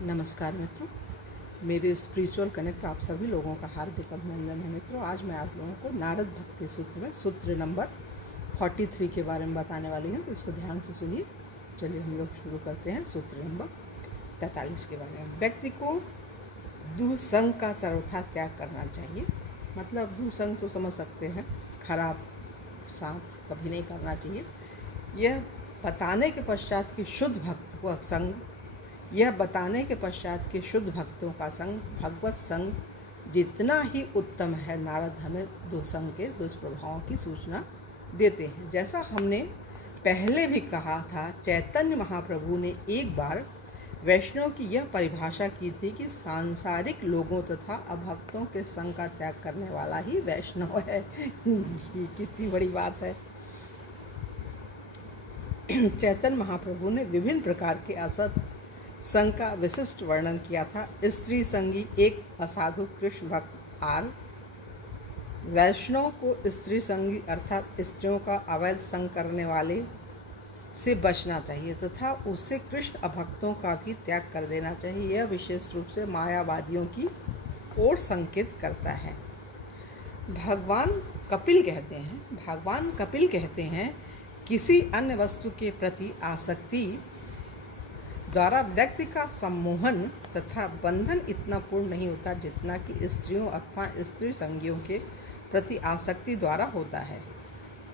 नमस्कार मित्रों, मेरे स्पिरिचुअल कनेक्ट आप सभी लोगों का हार्दिक अभिनंदन है। मित्रों, आज मैं आप लोगों को नारद भक्ति सूत्र में सूत्र नंबर 43 के बारे में बताने वाली हूँ, तो इसको ध्यान से सुनिए। चलिए हम लोग शुरू करते हैं सूत्र नंबर 43 के बारे में। व्यक्ति को दुसंग का सर्वथा त्याग करना चाहिए। मतलब दुसंग तो समझ सकते हैं, खराब साथ कभी नहीं करना चाहिए। यह बताने के पश्चात कि शुद्ध भक्त को संग कि शुद्ध भक्तों का संग, भगवत संग जितना ही उत्तम है। नारद हमें दुसंग के दुष्प्रभावों की सूचना देते हैं। जैसा हमने पहले भी कहा था, चैतन्य महाप्रभु ने एक बार वैष्णव की यह परिभाषा की थी कि सांसारिक लोगों तथा अभक्तों के संग का त्याग करने वाला ही वैष्णव है। ये कितनी बड़ी बात है। चैतन्य महाप्रभु ने विभिन्न प्रकार के असत संग का विशिष्ट वर्णन किया था। स्त्री संगी एक असाधु कृष्ण भक्त आर। वैष्णव को स्त्री संगी अर्थात स्त्रियों का अवैध संग करने वाले से बचना चाहिए तथा उससे कृष्ण अभक्तों का भी त्याग कर देना चाहिए। यह विशेष रूप से मायावादियों की ओर संकेत करता है। भगवान कपिल कहते हैं किसी अन्य वस्तु के प्रति आसक्ति द्वारा व्यक्ति का सम्मोहन तथा बंधन इतना पूर्ण नहीं होता जितना कि स्त्रियों अथवा स्त्री संगियों के प्रति आसक्ति द्वारा होता है।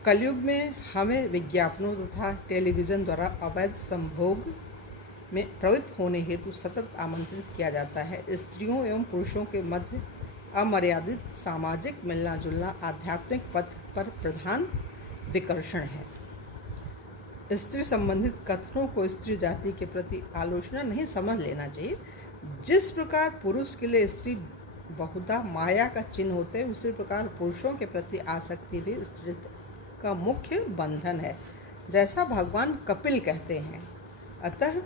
कलयुग में हमें विज्ञापनों तथा टेलीविज़न द्वारा अवैध संभोग में प्रवृत्त होने हेतु सतत आमंत्रित किया जाता है। स्त्रियों एवं पुरुषों के मध्य अमर्यादित सामाजिक मिलना जुलना आध्यात्मिक पथ पर प्रधान विकर्षण है। स्त्री संबंधित कथनों को स्त्री जाति के प्रति आलोचना नहीं समझ लेना चाहिए। जिस प्रकार पुरुष के लिए स्त्री बहुधा माया का चिन्ह होते हैं, उसी प्रकार पुरुषों के प्रति आसक्ति भी स्त्री का मुख्य बंधन है, जैसा भगवान कपिल कहते हैं। अतः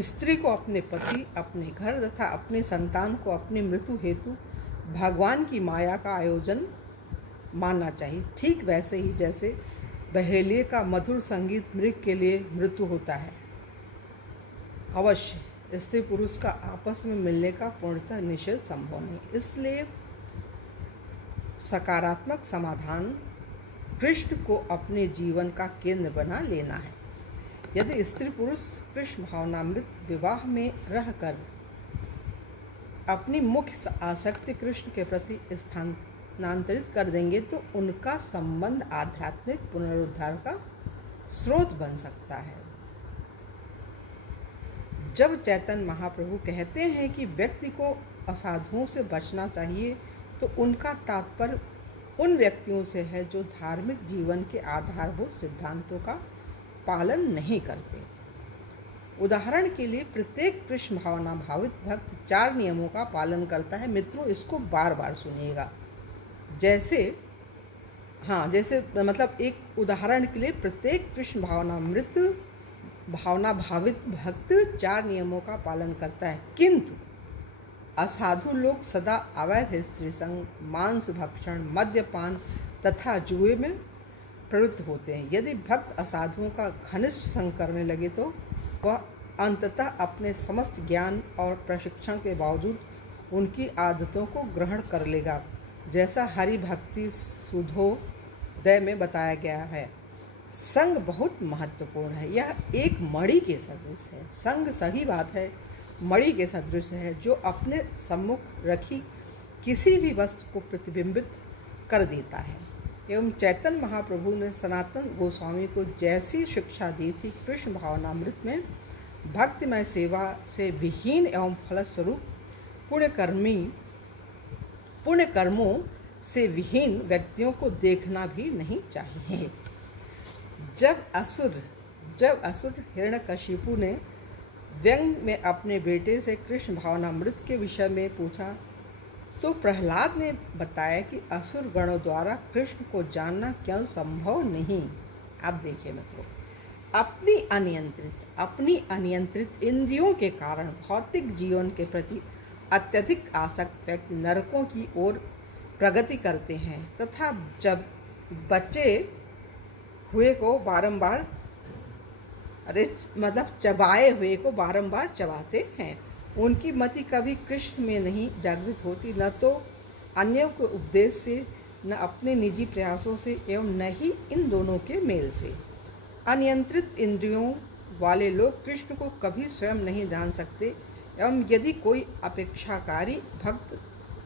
स्त्री को अपने पति, अपने घर तथा अपने संतान को अपनी मृत्यु हेतु भगवान की माया का आयोजन मानना चाहिए। ठीक वैसे ही जैसे बहेलिये का मधुर संगीत मृग के लिए मृत्यु होता है। अवश्य स्त्री पुरुष का आपस में मिलने का पूर्णतः निषेध संभव नहीं। इसलिए सकारात्मक समाधान कृष्ण को अपने जीवन का केंद्र बना लेना है। यदि स्त्री पुरुष कृष्ण भावनामृत विवाह में रहकर अपनी मुख्य आसक्ति कृष्ण के प्रति स्थानांतरित कर देंगे तो उनका संबंध आध्यात्मिक पुनरुद्धार का स्रोत बन सकता है। जब चैतन्य महाप्रभु कहते हैं कि व्यक्ति को असाधुओं से बचना चाहिए, तो उनका तात्पर्य उन व्यक्तियों से है जो धार्मिक जीवन के आधारभूत सिद्धांतों का पालन नहीं करते। उदाहरण के लिए प्रत्येक कृष्ण भावना भावित भक्त 4 नियमों का पालन करता है। मित्रों, इसको बार बार सुनिएगा। जैसे मतलब एक उदाहरण के लिए प्रत्येक कृष्ण भावना भावित भक्त 4 नियमों का पालन करता है, किंतु असाधु लोग सदा अवैध स्त्री संग, मांस भक्षण, मद्यपान तथा जुए में प्रवृत्त होते हैं। यदि भक्त असाधुओं का घनिष्ठ संग करने लगे तो वह अंततः अपने समस्त ज्ञान और प्रशिक्षण के बावजूद उनकी आदतों को ग्रहण कर लेगा, जैसा हरि भक्ति सुधोदय में बताया गया है। संग बहुत महत्वपूर्ण है। यह एक मणि के सदृश है। संग, सही बात है, मणि के सदृश है जो अपने सम्मुख रखी किसी भी वस्तु को प्रतिबिंबित कर देता है। एवं चैतन्य महाप्रभु ने सनातन गोस्वामी को जैसी शिक्षा दी थी, कृष्ण भावनामृत में भक्तिमय सेवा से विहीन एवं फलस्वरूप पुण्य कर्मों से विहीन व्यक्तियों को देखना भी नहीं चाहिए। जब असुर हिरण्यकशिपु ने व्यंग में अपने बेटे से कृष्ण भावनामृत के विषय में पूछा, तो प्रहलाद ने बताया कि असुर गणों द्वारा कृष्ण को जानना क्यों संभव नहीं। अब देखिए मित्रों, अपनी अनियंत्रित इंद्रियों के कारण भौतिक जीवन के प्रति अत्यधिक आसक्त व्यक्ति नरकों की ओर प्रगति करते हैं तथा जब बचे हुए को बारंबार अरे मतलब चबाए हुए को बारंबार चबाते हैं। उनकी मति कभी कृष्ण में नहीं जागृत होती, न तो अन्यों के उपदेश से, न अपने निजी प्रयासों से, एवं न ही इन दोनों के मेल से। अनियंत्रित इंद्रियों वाले लोग कृष्ण को कभी स्वयं नहीं जान सकते, एवं यदि कोई अपेक्षाकारी भक्त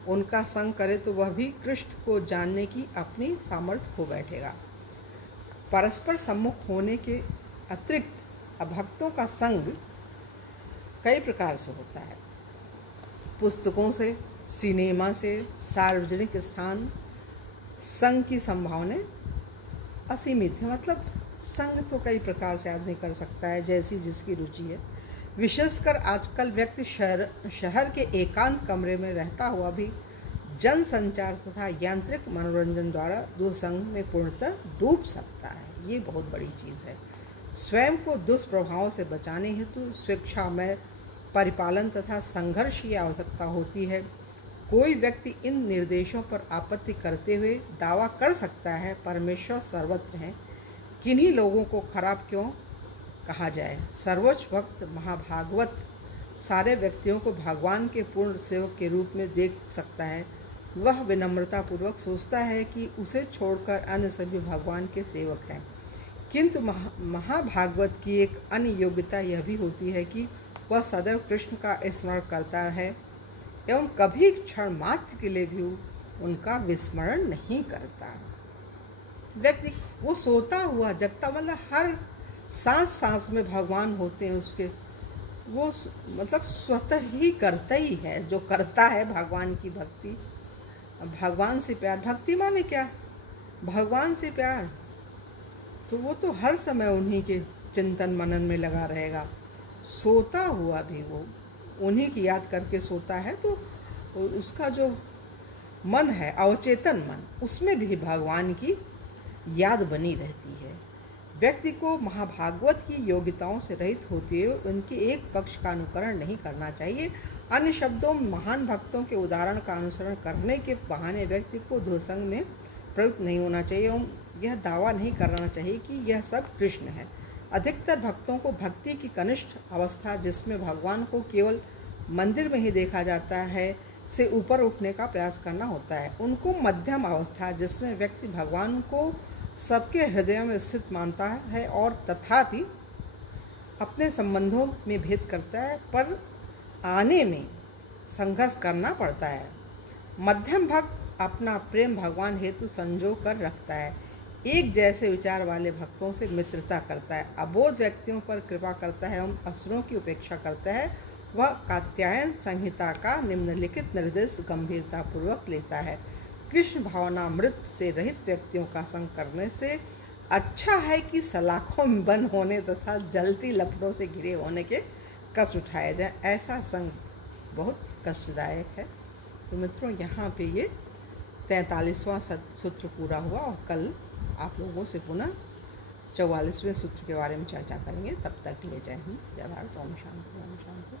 उनका संग करे तो वह भी कृष्ण को जानने की अपनी सामर्थ्य खो बैठेगा। परस्पर सम्मुख होने के अतिरिक्त भक्तों का संग कई प्रकार से होता है। पुस्तकों से, सिनेमा से, सार्वजनिक स्थान। संग की संभावना असीमित है, मतलब संग तो कई प्रकार से आदमी कर सकता है, जैसी जिसकी रुचि है। विशेषकर आजकल व्यक्ति शहर के एकांत कमरे में रहता हुआ भी जनसंचार तथा यांत्रिक मनोरंजन द्वारा दुसंग में पूर्णतः डूब सकता है। ये बहुत बड़ी चीज़ है। स्वयं को दुष्प्रभावों से बचाने हेतु स्वेच्छामय परिपालन तथा संघर्ष की आवश्यकता होती है। कोई व्यक्ति इन निर्देशों पर आपत्ति करते हुए दावा कर सकता है, परमेश्वर सर्वत्र है, किन्हीं लोगों को खराब क्यों कहा जाए। सर्वोच्च भक्त महाभागवत सारे व्यक्तियों को भगवान के पूर्ण सेवक के रूप में देख सकता है। वह विनम्रतापूर्वक सोचता है कि उसे छोड़कर अन्य सभी भगवान के सेवक हैं। किंतु महाभागवत की एक अन्य योग्यता यह भी होती है कि वह सदैव कृष्ण का स्मरण करता है एवं कभी क्षण मात्र के लिए भी उनका विस्मरण नहीं करता। व्यक्ति वो सोता हुआ जगता, मतलब हर सांस सांस में भगवान होते हैं उसके, वो मतलब स्वतः ही करता ही है। जो करता है भगवान की भक्ति, भगवान से प्यार। भक्ति माने क्या? भगवान से प्यार। तो वो तो हर समय उन्हीं के चिंतन मनन में लगा रहेगा। सोता हुआ भी वो उन्हीं की याद करके सोता है, तो उसका जो मन है, अवचेतन मन, उसमें भी भगवान की याद बनी रहती है। व्यक्ति को महाभागवत की योग्यताओं से रहित होते हुए उनके एक पक्ष का अनुकरण नहीं करना चाहिए। अन्य शब्दों में महान भक्तों के उदाहरण का अनुसरण करने के बहाने व्यक्ति को धुसंग में प्रवृत्त नहीं होना चाहिए एवं यह दावा नहीं करना चाहिए कि यह सब कृष्ण है। अधिकतर भक्तों को भक्ति की कनिष्ठ अवस्था, जिसमें भगवान को केवल मंदिर में ही देखा जाता है, से ऊपर उठने का प्रयास करना होता है। उनको मध्यम अवस्था, जिसमें व्यक्ति भगवान को सबके हृदय में स्थित मानता है और तथापि अपने संबंधों में भेद करता है, पर आने में संघर्ष करना पड़ता है। मध्यम भक्त अपना प्रेम भगवान हेतु संजो कर रखता है, एक जैसे विचार वाले भक्तों से मित्रता करता है, अबोध व्यक्तियों पर कृपा करता है एवं असुरों की उपेक्षा करता है। वह कात्यायन संहिता का निम्नलिखित निर्देश गंभीरतापूर्वक लेता है। कृष्ण भावनामृत से रहित व्यक्तियों का संग करने से अच्छा है कि सलाखों में बंद होने तथा जलती लपटों से घिरे होने के कष्ट उठाए जाए। ऐसा संग बहुत कष्टदायक है। तो मित्रों, यहाँ पे ये 43वां सूत्र पूरा हुआ और कल आप लोगों से पुनः 44वें सूत्र के बारे में चर्चा करेंगे। तब तक ले जय हिंद, जय भारत, ओम शांति, ओम शांति।